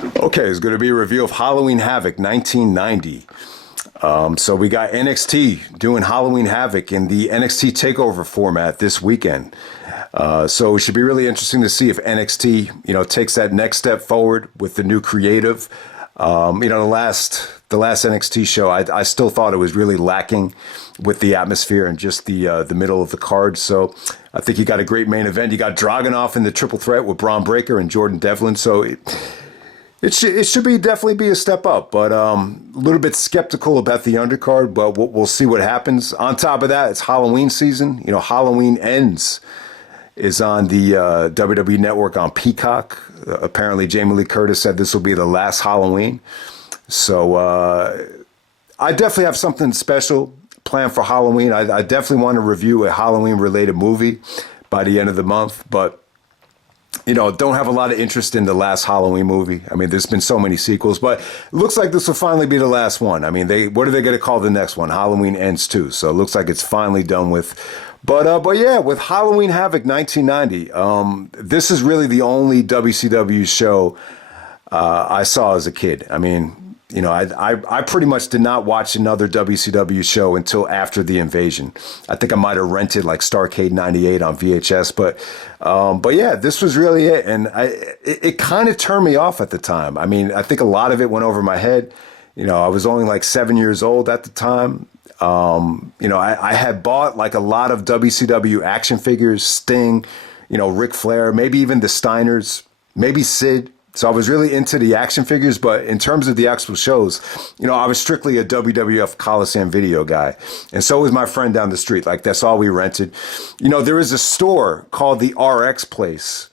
Okay, it's going to be a review of Halloween Havoc 1990. So we got NXT doing Halloween Havoc in the NXT TakeOver format this weekend. So it should be really interesting to see if NXT, takes that next step forward with the new creative. The last NXT show, I still thought it was really lacking with the atmosphere and just the middle of the card. So I think you got a great main event. You got Dragunov in the triple threat with Braun Breaker and Jordan Devlin. So it should definitely be a step up, but a little bit skeptical about the undercard, but we'll see what happens. On top of that, it's Halloween season. Halloween Ends is on the WWE Network on Peacock. Apparently, Jamie Lee Curtis said this will be the last Halloween. So I definitely have something special planned for Halloween. I definitely want to review a Halloween-related movie by the end of the month, but don't have a lot of interest in the last Halloween movie. I mean, there's been so many sequels, but it looks like this will finally be the last one. I mean, what are they going to call the next one? Halloween Ends 2. So it looks like it's finally done with. But yeah, with Halloween Havoc 1990, this is really the only WCW show I saw as a kid. I mean, I pretty much did not watch another WCW show until after the invasion. I think I might have rented like Starrcade '98 on VHS, but yeah, this was really it, and it kind of turned me off at the time. I mean, I think a lot of it went over my head. I was only like 7 years old at the time. I had bought like a lot of WCW action figures, Sting, Ric Flair, maybe even the Steiners, maybe Sid. So I was really into the action figures, but in terms of the actual shows, I was strictly a WWF Coliseum video guy. And so was my friend down the street. Like, that's all we rented. There is a store called the RX Place,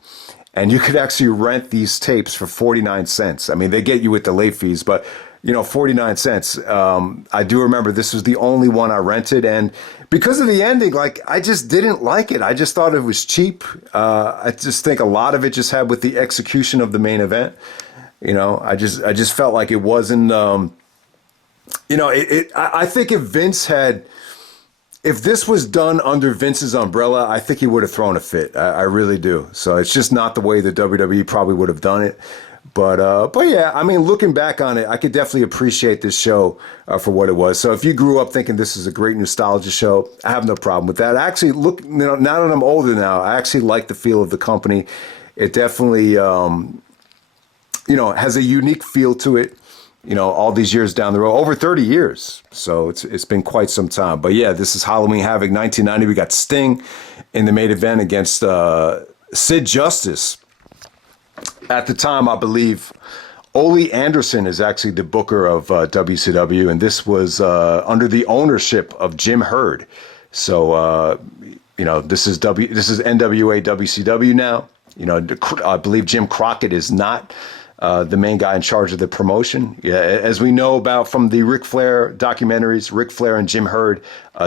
and you could actually rent these tapes for 49 cents. I mean, they get you with the late fees, but 49 cents. I do remember this was the only one I rented. And because of the ending, like, I just didn't like it. I just thought it was cheap. I just think a lot of it just had with the execution of the main event. I just felt like it wasn't, I think if this was done under Vince's umbrella, I think he would have thrown a fit. I really do. So it's just not the way the WWE probably would have done it. But yeah, I mean, looking back on it, I could definitely appreciate this show for what it was. So if you grew up thinking this is a great nostalgia show, I have no problem with that. I actually now that I'm older now, I actually like the feel of the company. It definitely, has a unique feel to it. All these years down the road, over 30 years. So it's been quite some time. But yeah, this is Halloween Havoc 1990. We got Sting in the main event against Sid Justice. At the time, I believe Ole Anderson is actually the booker of WCW, and this was under the ownership of Jim Herd. So, this is NWA WCW now. I believe Jim Crockett is not the main guy in charge of the promotion. Yeah, as we know about from the Ric Flair documentaries, Ric Flair and Jim Herd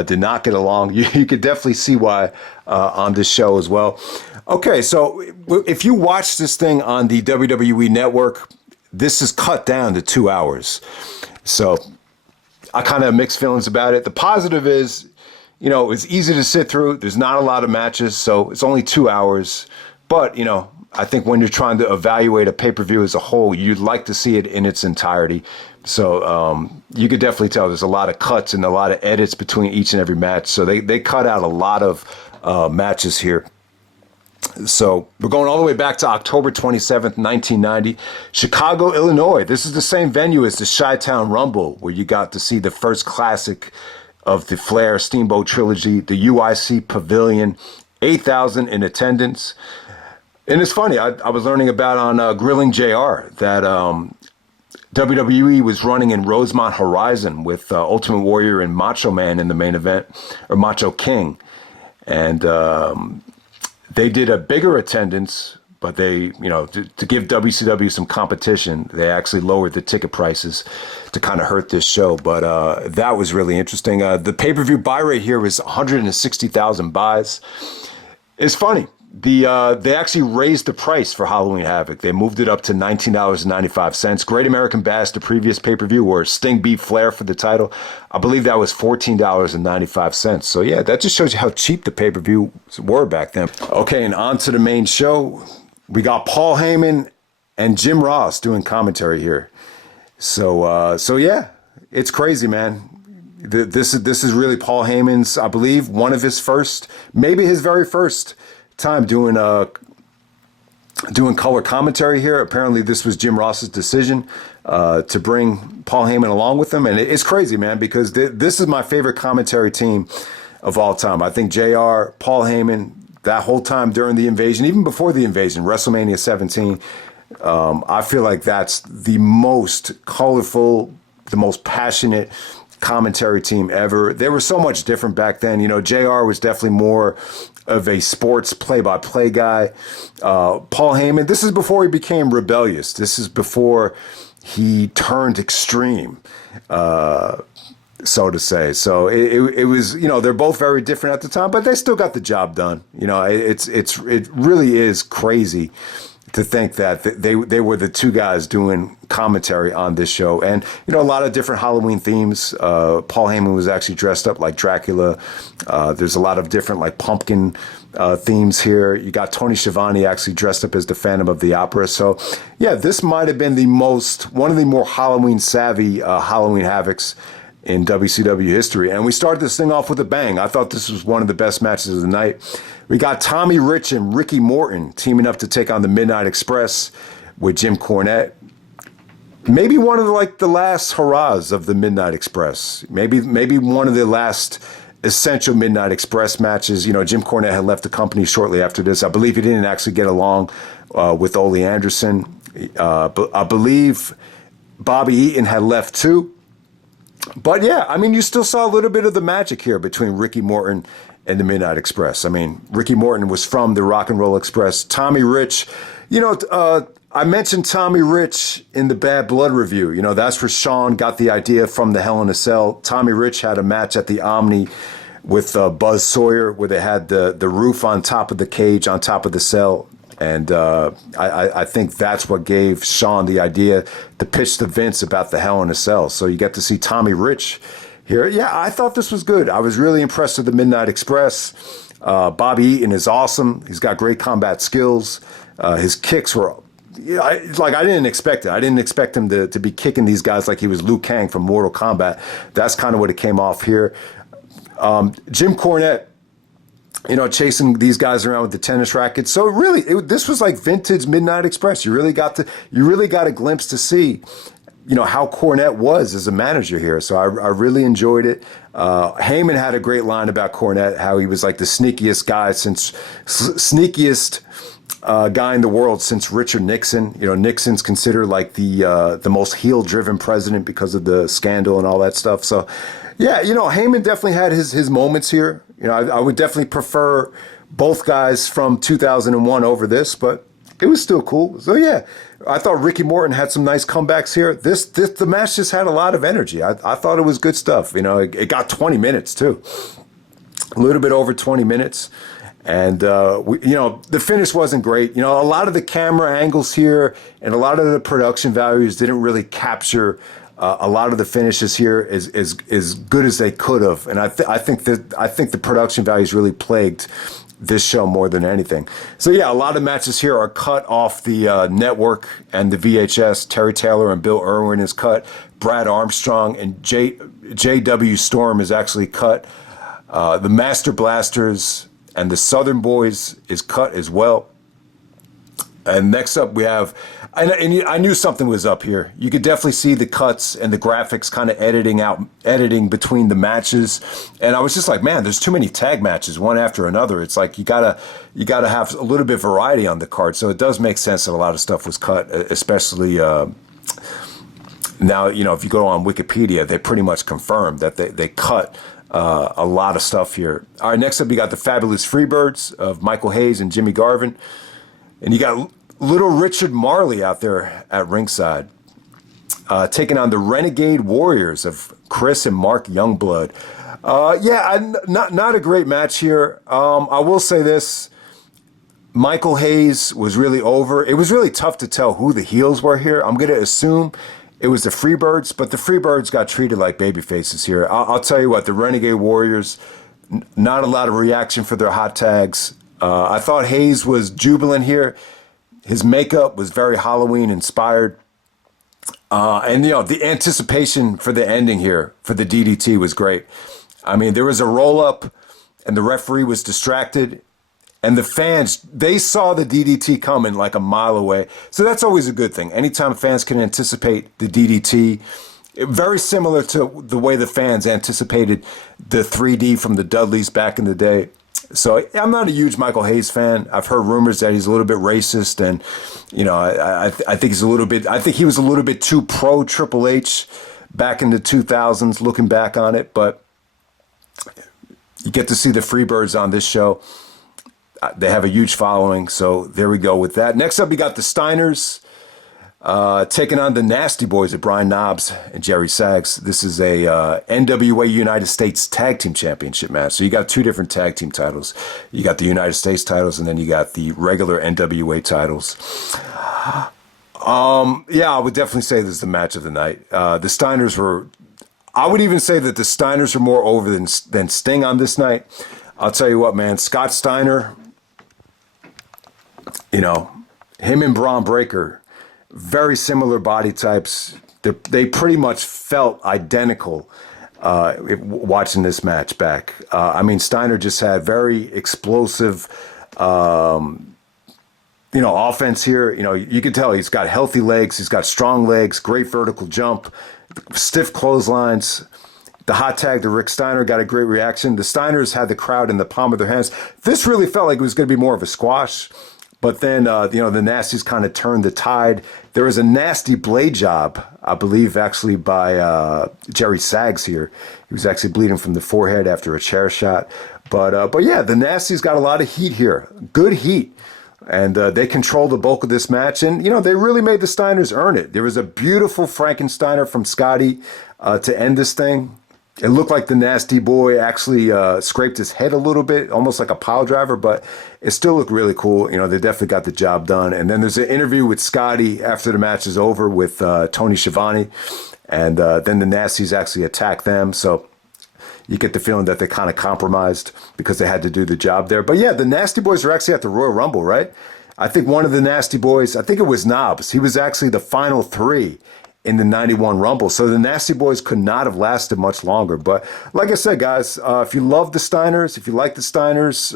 did not get along. You could definitely see why on this show as well. Okay, so if you watch this thing on the WWE Network, this is cut down to 2 hours. So I kind of have mixed feelings about it. The positive is, it's easy to sit through. There's not a lot of matches, so it's only 2 hours. But, I think when you're trying to evaluate a pay-per-view as a whole, you'd like to see it in its entirety. So you could definitely tell there's a lot of cuts and a lot of edits between each and every match. So they cut out a lot of matches here. So we're going all the way back to October 27th, 1990, Chicago, Illinois. This is the same venue as the Chi-Town Rumble, where you got to see the first classic of the Flair Steamboat trilogy, the UIC Pavilion, 8,000 in attendance. And it's funny, I was learning about on Grilling JR that WWE was running in Rosemont Horizon with Ultimate Warrior and Macho Man in the main event, or Macho King. And they did a bigger attendance, but they, to give WCW some competition, they actually lowered the ticket prices to kind of hurt this show. But that was really interesting. The pay-per-view buy rate here was 160,000 buys. It's funny. They actually raised the price for Halloween Havoc. They moved it up to $19.95. Great American Bash, the previous pay-per-view, where Sting beat Flair for the title, I believe that was $14.95. So yeah, that just shows you how cheap the pay-per-views were back then. Okay, and on to the main show. We got Paul Heyman and Jim Ross doing commentary here. So yeah, it's crazy, man. This is really Paul Heyman's, I believe, one of his first, maybe his very first time doing color commentary here. Apparently, this was Jim Ross's decision to bring Paul Heyman along with him, and it's crazy, man, because this is my favorite commentary team of all time. I think JR, Paul Heyman, that whole time during the invasion, even before the invasion, WrestleMania 17. I feel like that's the most colorful, the most passionate commentary team ever. They were so much different back then. You know, JR was definitely more of a sports play-by-play guy. Paul Heyman, this is before he became rebellious. This is before he turned extreme, so to say. So it was, you know, they're both very different at the time, but they still got the job done. You know, it really is crazy to think that they were the two guys doing commentary on this show. And, you know, a lot of different Halloween themes. Paul Heyman was actually dressed up like Dracula. There's a lot of different, like, pumpkin themes here. You got Tony Schiavone actually dressed up as the Phantom of the Opera. So, yeah, this might have been one of the more Halloween-savvy Halloween Havocs in WCW history. And we started this thing off with a bang. I thought this was one of the best matches of the night. We got Tommy Rich and Ricky Morton teaming up to take on the Midnight Express with Jim Cornette. Maybe one of the last hurrahs of the Midnight Express. Maybe one of the last essential Midnight Express matches. You know, Jim Cornette had left the company shortly after this. I believe he didn't actually get along with Ole Anderson. I believe Bobby Eaton had left too. But yeah, I mean, you still saw a little bit of the magic here between Ricky Morton and the Midnight Express. I mean, Ricky Morton was from the Rock and Roll Express. Tommy Rich, you know, I mentioned Tommy Rich in the Bad Blood review. You know, that's where Sean got the idea from the Hell in a Cell. Tommy Rich had a match at the Omni with Buzz Sawyer where they had the roof on top of the cage, on top of the cell. And I think that's what gave Sean the idea to pitch to Vince about the Hell in a Cell. So you get to see Tommy Rich here. Yeah, I thought this was good. I was really impressed with the Midnight Express. Bobby Eaton is awesome. He's got great combat skills. His kicks were, I didn't expect it. I didn't expect him to be kicking these guys like he was Liu Kang from Mortal Kombat. That's kind of what it came off here. Jim Cornette, you know, chasing these guys around with the tennis rackets. So really, this was like vintage Midnight Express. You really got a glimpse to see, you know, how Cornette was as a manager here. So I really enjoyed it. Heyman had a great line about Cornette, how he was like the sneakiest guy in the world since Richard Nixon. You know, Nixon's considered like the most heel-driven president because of the scandal and all that stuff. So, yeah, you know, Heyman definitely had his moments here. You know, I would definitely prefer both guys from 2001 over this, but it was still cool. So, yeah, I thought Ricky Morton had some nice comebacks here. The match just had a lot of energy. I thought it was good stuff. You know, it got 20 minutes, too. A little bit over 20 minutes. And, you know, the finish wasn't great. You know, a lot of the camera angles here and a lot of the production values didn't really capture a lot of the finishes here as good as they could have. And I think the production values really plagued this show more than anything. So, yeah, a lot of matches here are cut off the network and the VHS. Terry Taylor and Bill Irwin is cut. Brad Armstrong and J.W. Storm is actually cut. The Master Blasters and the Southern Boys is cut as well. And next up we have, and I knew something was up here. You could definitely see the cuts and the graphics kind of editing between the matches. And I was just like, man, there's too many tag matches one after another. It's like you gotta have a little bit of variety on the card. So it does make sense that a lot of stuff was cut, especially now, you know, if you go on Wikipedia, they pretty much confirmed that they cut a lot of stuff here. All right, next up, you got the Fabulous Freebirds of Michael Hayes and Jimmy Garvin. And you got little Richard Marley out there at ringside, taking on the Renegade Warriors of Chris and Mark Youngblood. Not a great match here. I will say this. Michael Hayes was really over. It was really tough to tell who the heels were here. I'm going to assume it was the Freebirds, but the Freebirds got treated like babyfaces here. I'll tell you what, the Renegade Warriors, not a lot of reaction for their hot tags. I thought Hayes was jubilant here. His makeup was very Halloween inspired. And, the anticipation for the ending here for the DDT was great. I mean, there was a roll up and the referee was distracted. And the fans, they saw the DDT coming like a mile away. So that's always a good thing. Anytime fans can anticipate the DDT, very similar to the way the fans anticipated the 3D from the Dudleys back in the day. So I'm not a huge Michael Hayes fan. I've heard rumors that he's a little bit racist, and I think I think he was a little bit too pro Triple H back in the 2000s. Looking back on it, but you get to see the Freebirds on this show. They have a huge following, so there we go with that. Next up, we got the Steiners taking on the Nasty Boys of Brian Knobbs and Jerry Sags. This is a NWA United States Tag Team Championship match. So you got two different tag team titles. You got the United States titles, and then you got the regular NWA titles. I would definitely say this is the match of the night. The Steiners were, I would even say that the Steiners are more over than Sting on this night. I'll tell you what, man, Scott Steiner, him and Braun Breaker, very similar body types. They pretty much felt identical watching this match back. Steiner just had very explosive, offense here. You can tell he's got healthy legs. He's got strong legs, great vertical jump, stiff clotheslines. The hot tag to Rick Steiner got a great reaction. The Steiners had the crowd in the palm of their hands. This really felt like it was going to be more of a squash. But then, the Nasties kind of turned the tide. There was a nasty blade job, I believe, actually by Jerry Sags here. He was actually bleeding from the forehead after a chair shot. But yeah, the Nasties got a lot of heat here. Good heat. And they controlled the bulk of this match. And, they really made the Steiners earn it. There was a beautiful Frankensteiner from Scotty to end this thing. It looked like the Nasty Boy actually scraped his head a little bit, almost like a pile driver, but it still looked really cool. They definitely got the job done. And then there's an interview with Scotty after the match is over with Tony Schiavone, and then the Nasties actually attack them. So you get the feeling that they kind of compromised because they had to do the job there. But yeah, the Nasty Boys are actually at the Royal Rumble, right? I think one of the Nasty Boys, I think it was Knobbs, he was actually the final three in the 91 Rumble. So the Nasty Boys could not have lasted much longer. But like I said, guys, if you love the Steiners, if you like the Steiners,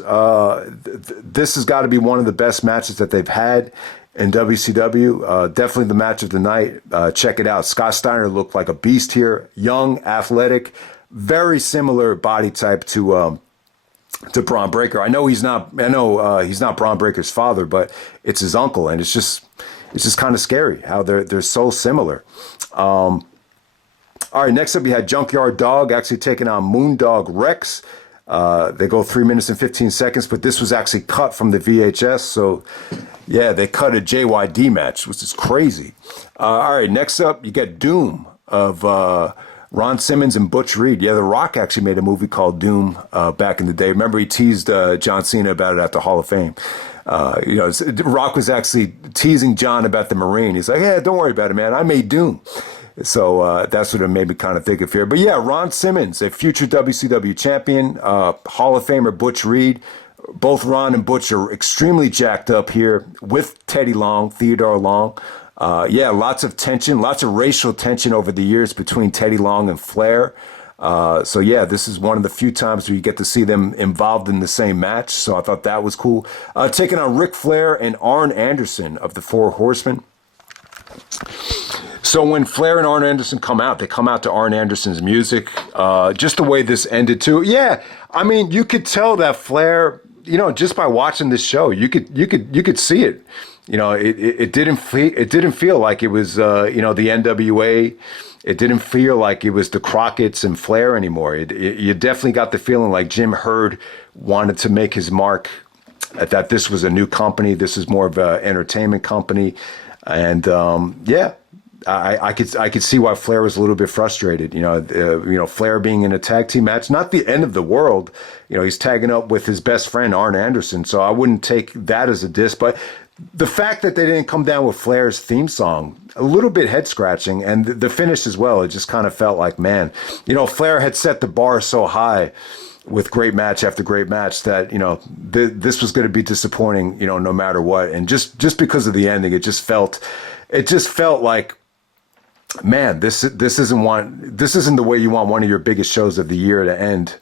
this has got to be one of the best matches that they've had in WCW. Definitely the match of the night. Check it out. Scott Steiner looked like a beast here. Young, athletic, very similar body type to Braun Breaker. I know he's not Braun Breaker's father, but it's his uncle, and it's just kind of scary how they're so similar. All right, next up you had Junkyard Dog actually taking on Moondog Rex. They go 3 minutes and 15 seconds, but this was actually cut from the VHS. So, yeah, they cut a JYD match, which is crazy. All right, next up you get Doom of Ron Simmons and Butch Reed. Yeah, The Rock actually made a movie called Doom back in the day. Remember, he teased John Cena about it at the Hall of Fame. Rock was actually teasing John about the Marine. He's like, yeah, don't worry about it, man. I made Doom. So that's what it made me kind of think of here. But yeah, Ron Simmons, a future WCW champion, Hall of Famer Butch Reed. Both Ron and Butch are extremely jacked up here with Teddy Long, Theodore Long. Lots of tension, lots of racial tension over the years between Teddy Long and Flair. So yeah, this is one of the few times where you get to see them involved in the same match. So I thought that was cool. Taking on Ric Flair and Arn Anderson of the Four Horsemen. So when Flair and Arn Anderson come out, they come out to Arn Anderson's music. Just the way this ended too. Yeah, I mean, you could tell that Flair, just by watching this show, you could see it. It didn't feel like it was the NWA. It didn't feel like it was the Crockett's and Flair anymore. You definitely got the feeling like Jim Herd wanted to make his mark that this was a new company. This is more of an entertainment company. And I could see why Flair was a little bit frustrated. Flair being in a tag team match, not the end of the world. He's tagging up with his best friend Arn Anderson, so I wouldn't take that as a diss. But the fact that they didn't come down with Flair's theme song, a little bit head scratching, and the finish as well. It just kind of felt like, man, Flair had set the bar so high with great match after great match that, this was going to be disappointing, no matter what. And just because of the ending, it just felt like, man, this isn't the way you want one of your biggest shows of the year to end,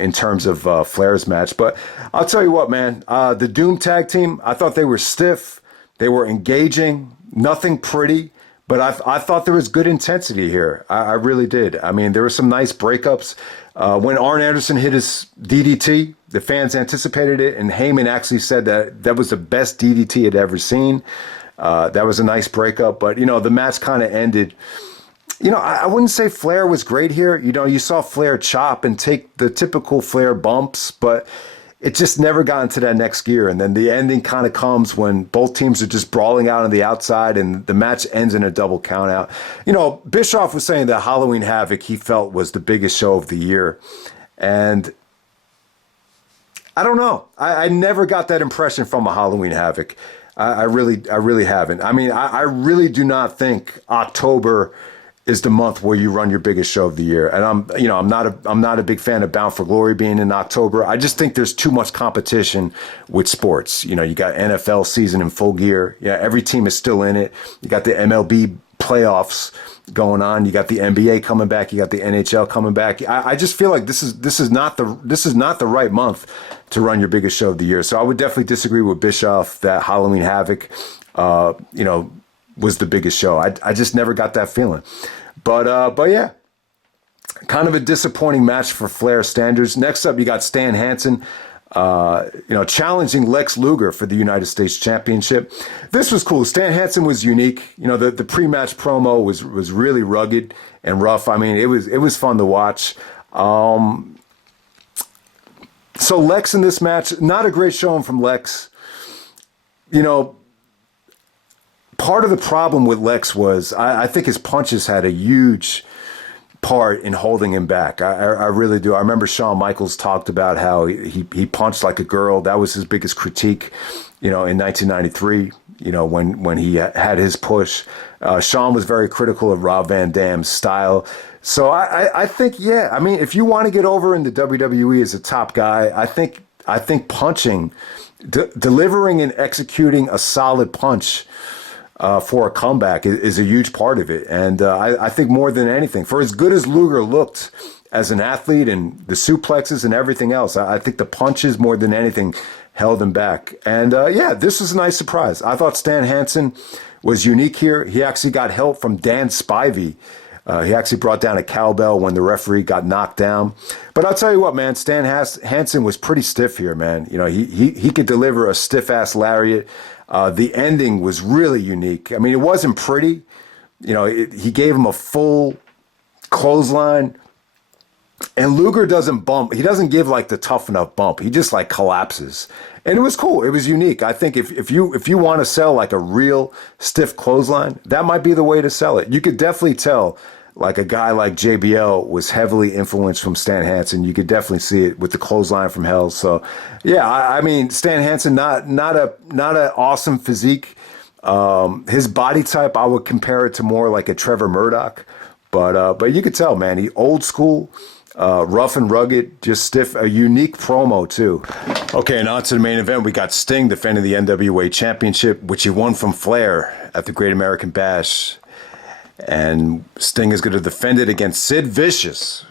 in terms of Flair's match. But I'll tell you what, man, the Doom tag team, I thought they were stiff, they were engaging, nothing pretty, but I thought there was good intensity here. I really did. I mean, there were some nice breakups. When Arn Anderson hit his DDT, the fans anticipated it, and Heyman actually said that was the best DDT he'd ever seen. That was a nice breakup, but the match kind of ended. I wouldn't say Flair was great here. You saw Flair chop and take the typical Flair bumps, but it just never got into that next gear. And then the ending kind of comes when both teams are just brawling out on the outside, and the match ends in a double count out. Bischoff was saying that Halloween Havoc he felt was the biggest show of the year, and I don't know. I never got that impression from a Halloween Havoc. I really haven't. I mean, I really do not think October is the month where you run your biggest show of the year. And I'm not a big fan of Bound for Glory being in October. I just think there's too much competition with sports. You got NFL season in full gear. Yeah, every team is still in it. You got the MLB playoffs going on. You got the NBA coming back. You got the NHL coming back. I just feel like this is not the right month to run your biggest show of the year. So I would definitely disagree with Bischoff that Halloween Havoc, was the biggest show. I just never got that feeling. But yeah, kind of a disappointing match for Flair standards. Next up, you got Stan Hansen, challenging Lex Luger for the United States Championship. This was cool. Stan Hansen was unique. The pre-match promo was really rugged and rough. I mean, it was fun to watch. So Lex in this match, not a great showing from Lex. Part of the problem with Lex was I think his punches had a huge part in holding him back. I really do. I remember Shawn Michaels talked about how he punched like a girl. That was his biggest critique, in 1993, when he had his push. Shawn was very critical of Rob Van Dam's style. So I think, yeah, I mean, if you want to get over in the WWE as a top guy, I think punching, delivering and executing a solid punch for a comeback is a huge part of it. And I think more than anything, for as good as Luger looked as an athlete and the suplexes and everything else, I think the punches more than anything held him back. And yeah, this was a nice surprise. I thought Stan Hansen was unique here. He actually got help from Dan Spivey. He actually brought down a cowbell when the referee got knocked down. But I'll tell you what, man, Stan Hansen was pretty stiff here, man. He could deliver a stiff-ass lariat. The ending was really unique. I mean, it wasn't pretty. He gave him a full clothesline. And Luger doesn't bump. He doesn't give like the tough enough bump. He just like collapses. And it was cool. It was unique. I think if you want to sell like a real stiff clothesline, that might be the way to sell it. You could definitely tell like a guy like JBL was heavily influenced from Stan Hansen. You could definitely see it with the clothesline from hell. So yeah, I mean, Stan Hansen, not an awesome physique. His body type, I would compare it to more like a Trevor Murdoch, but you could tell, man, he old school, rough and rugged, just stiff, a unique promo too. Okay, and on to the main event. We got Sting defending the NWA Championship, which he won from Flair at the Great American Bash. And Sting is going to defend it against Sid Vicious.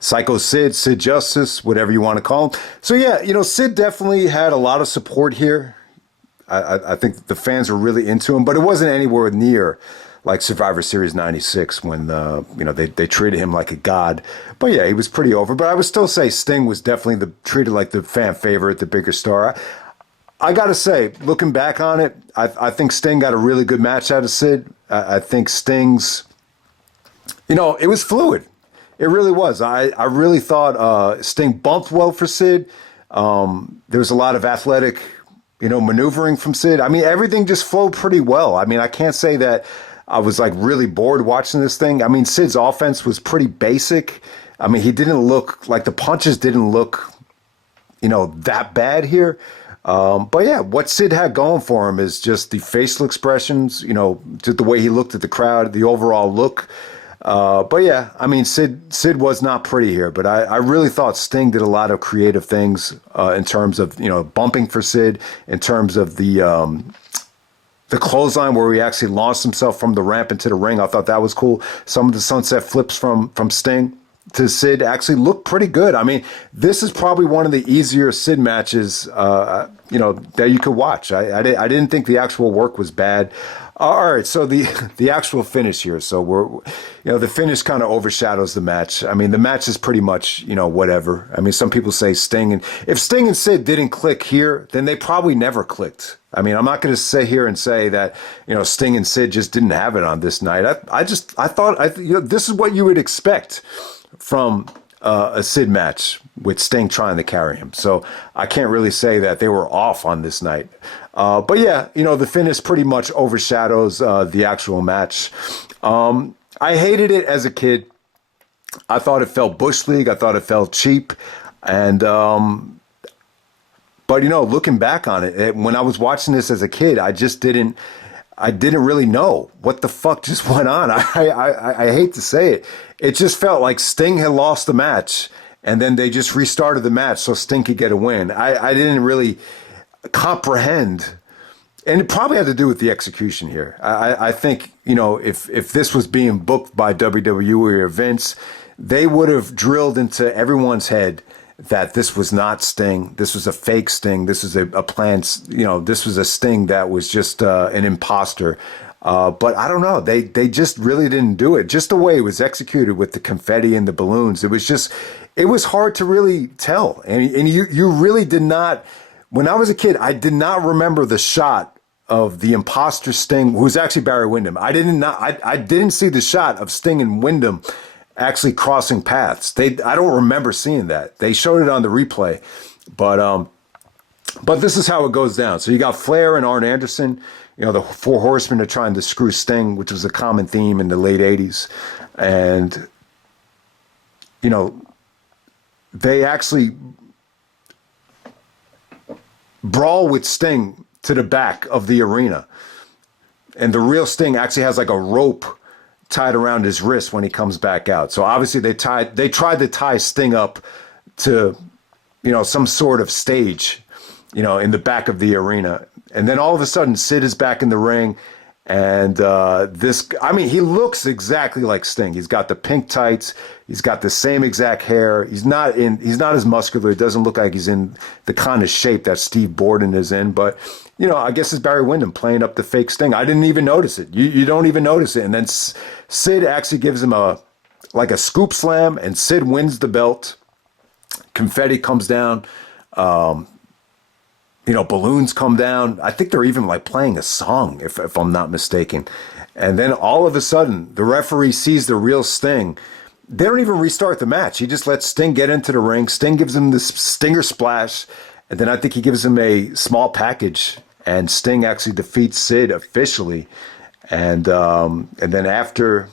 Psycho Sid, Sid Justice, whatever you want to call him. So yeah, Sid definitely had a lot of support here. I think the fans were really into him, but it wasn't anywhere near like Survivor Series 96 when they treated him like a god. But yeah, he was pretty over. But I would still say Sting was definitely treated like the fan favorite, the bigger star. I got to say, looking back on it, I think Sting got a really good match out of Sid. I think Sting's, it was fluid. It really was. I really thought Sting bumped well for Sid. There was a lot of athletic, maneuvering from Sid. I mean, everything just flowed pretty well. I mean, I can't say that I was like really bored watching this thing. I mean, Sid's offense was pretty basic. I mean, he didn't look like the punches didn't look, that bad here. But yeah, what Sid had going for him is just the facial expressions, just the way he looked at the crowd, the overall look. But yeah, I mean, Sid was not pretty here, but I really thought Sting did a lot of creative things in terms of, bumping for Sid, in terms of the clothesline where he actually launched himself from the ramp into the ring. I thought that was cool. Some of the sunset flips from Sting to Sid actually looked pretty good. I mean, this is probably one of the easier Sid matches, that you could watch. I didn't think the actual work was bad. All right, so the actual finish here. So the finish kind of overshadows the match. I mean, the match is pretty much, whatever. I mean, some people say if Sting and Sid didn't click here, then they probably never clicked. I mean, I'm not going to sit here and say that, Sting and Sid just didn't have it on this night. I thought this is what you would expect from a Sid match with Sting trying to carry him. So I can't really say that they were off on this night. But yeah, the finish pretty much overshadows the actual match. I hated it as a kid. I thought it felt Bush League. I thought it felt cheap. And but looking back on it, when I was watching this as a kid, I didn't really know what the fuck just went on. I hate to say it. It just felt like Sting had lost the match, and then they just restarted the match so Sting could get a win. I didn't really comprehend, and it probably had to do with the execution here. I think, if this was being booked by WWE or Vince, they would have drilled into everyone's head that this was not Sting. This was a fake Sting. This was a planned, this was a Sting that was just an imposter. But I don't know. They just really didn't do it. Just the way it was executed with the confetti and the balloons. It was hard to really tell. And you really did not, when I was a kid, I did not remember the shot of the imposter Sting, who was actually Barry Windham. I didn't see the shot of Sting and Windham actually crossing paths. I don't remember seeing that. They showed it on the replay, but this is how it goes down. So you got Flair and Arn Anderson. The Four Horsemen are trying to screw Sting, which was a common theme in the late 80s. And, they actually brawl with Sting to the back of the arena. And the real Sting actually has like a rope tied around his wrist when he comes back out. So obviously they tried to tie Sting up to, some sort of stage, in the back of the arena. And then all of a sudden, Sid is back in the ring, and he looks exactly like Sting. He's got the pink tights. He's got the same exact hair. He's not as muscular. He doesn't look like he's in the kind of shape that Steve Borden is in. But, I guess it's Barry Windham playing up the fake Sting. I didn't even notice it. You don't even notice it. And then Sid actually gives him a scoop slam, and Sid wins the belt. Confetti comes down. Balloons come down. I think they're even like playing a song, if I'm not mistaken. And then all of a sudden, the referee sees the real Sting. They don't even restart the match. He just lets Sting get into the ring. Sting gives him this stinger splash. And then I think he gives him a small package. And Sting actually defeats Sid officially. And then after,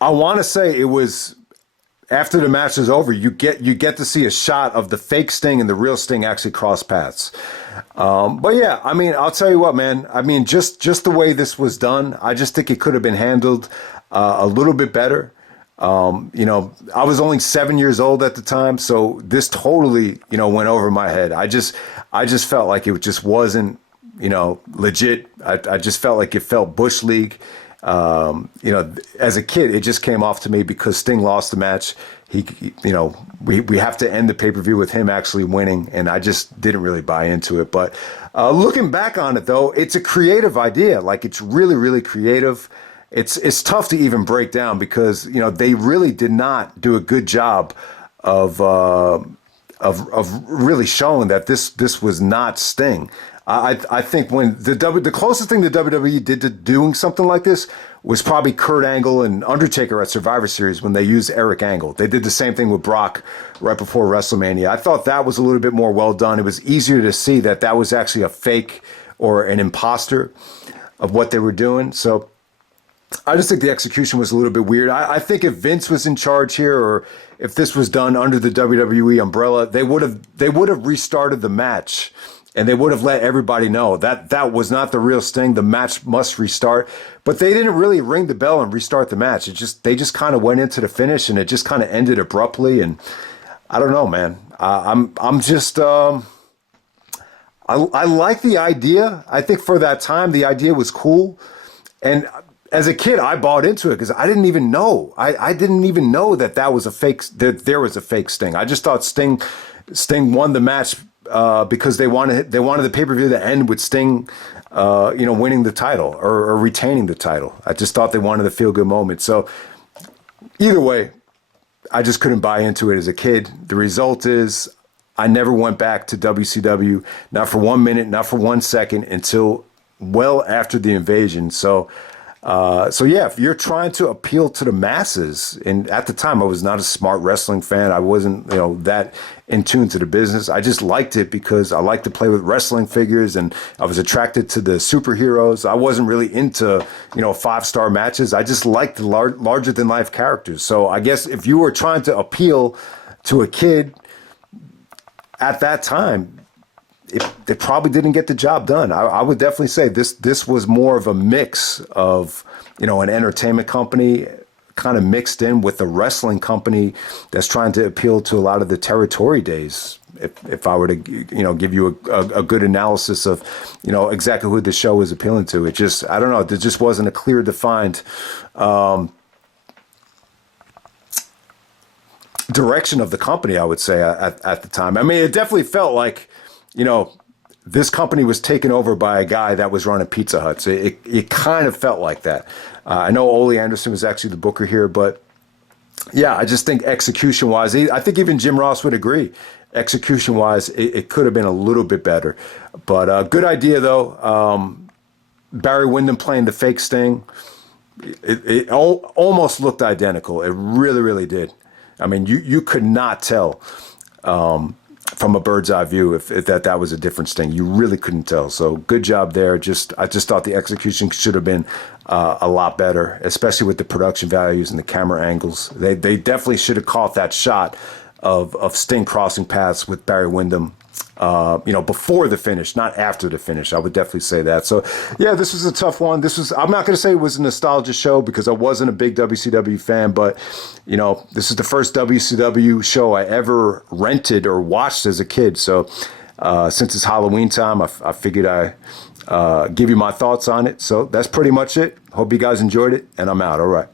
I want to say it was after the match is over, you get to see a shot of the fake Sting and the real Sting actually cross paths. But yeah, I mean, I'll tell you what, man. I mean, just the way this was done, I just think it could have been handled a little bit better. I was only 7 years old at the time, so this totally, went over my head. I just felt like it just wasn't, legit. I just felt like it felt Bush League. As a kid, it just came off to me because Sting lost the match. We have to end the pay-per-view with him actually winning, and I just didn't really buy into it. But looking back on it, though, it's a creative idea. Like, it's really, really creative. It's tough to even break down because, they really did not do a good job of really showing that this was not Sting. I think when the closest thing the WWE did to doing something like this was probably Kurt Angle and Undertaker at Survivor Series when they used Eric Angle. They did the same thing with Brock right before WrestleMania. I thought that was a little bit more well done. It was easier to see that was actually a fake or an imposter of what they were doing. So I just think the execution was a little bit weird. I think if Vince was in charge here, or if this was done under the WWE umbrella, they would have restarted the match and they would have let everybody know that that was not the real Sting. The match must restart. But they didn't really ring the bell and restart the match. They just kind of went into the finish, and it just kind of ended abruptly. And I don't know, man. I'm just I like the idea. I think for that time the idea was cool, and as a kid I bought into it because I didn't even know. I didn't even know that was a fake. That there was a fake Sting. I just thought Sting won the match because they wanted the pay-per-view to end with Sting, winning the title or retaining the title. I just thought they wanted a feel-good moment. So either way, I just couldn't buy into it as a kid. The result is I never went back to WCW, not for 1 minute, not for 1 second, until well after the invasion. So yeah, if you're trying to appeal to the masses, and at the time I was not a smart wrestling fan. I wasn't, that in tune to the business. I just liked it because I liked to play with wrestling figures, and I was attracted to the superheroes. I wasn't really into, 5-star matches. I just liked the larger than life characters. So I guess if you were trying to appeal to a kid at that time, they probably didn't get the job done. I would definitely say this was more of a mix of, an entertainment company kind of mixed in with a wrestling company that's trying to appeal to a lot of the territory days. If I were to, give you a good analysis of, exactly who the show is appealing to, I don't know, there just wasn't a clear defined direction of the company, I would say, at the time. I mean, it definitely felt like, this company was taken over by a guy that was running Pizza Hut. So it kind of felt like that. I know Ole Anderson was actually the booker here, but yeah, I just think execution-wise, I think even Jim Ross would agree. Execution-wise, it could have been a little bit better. But good idea, though. Barry Windham playing the fake Sting. It almost looked identical. It really, really did. I mean, you could not tell from a bird's eye view if that was a different Sting. You really couldn't tell. So good job there. I just thought the execution should have been a lot better, especially with the production values and the camera angles. They definitely should have caught that shot of Sting crossing paths with Barry Windham, before the finish, not after the finish. I would definitely say that. So, yeah, this was a tough one. I'm not going to say it was a nostalgia show because I wasn't a big WCW fan, but, this is the first WCW show I ever rented or watched as a kid. So, since it's Halloween time, I figured I give you my thoughts on it. So that's pretty much it. Hope you guys enjoyed it, and I'm out. All right.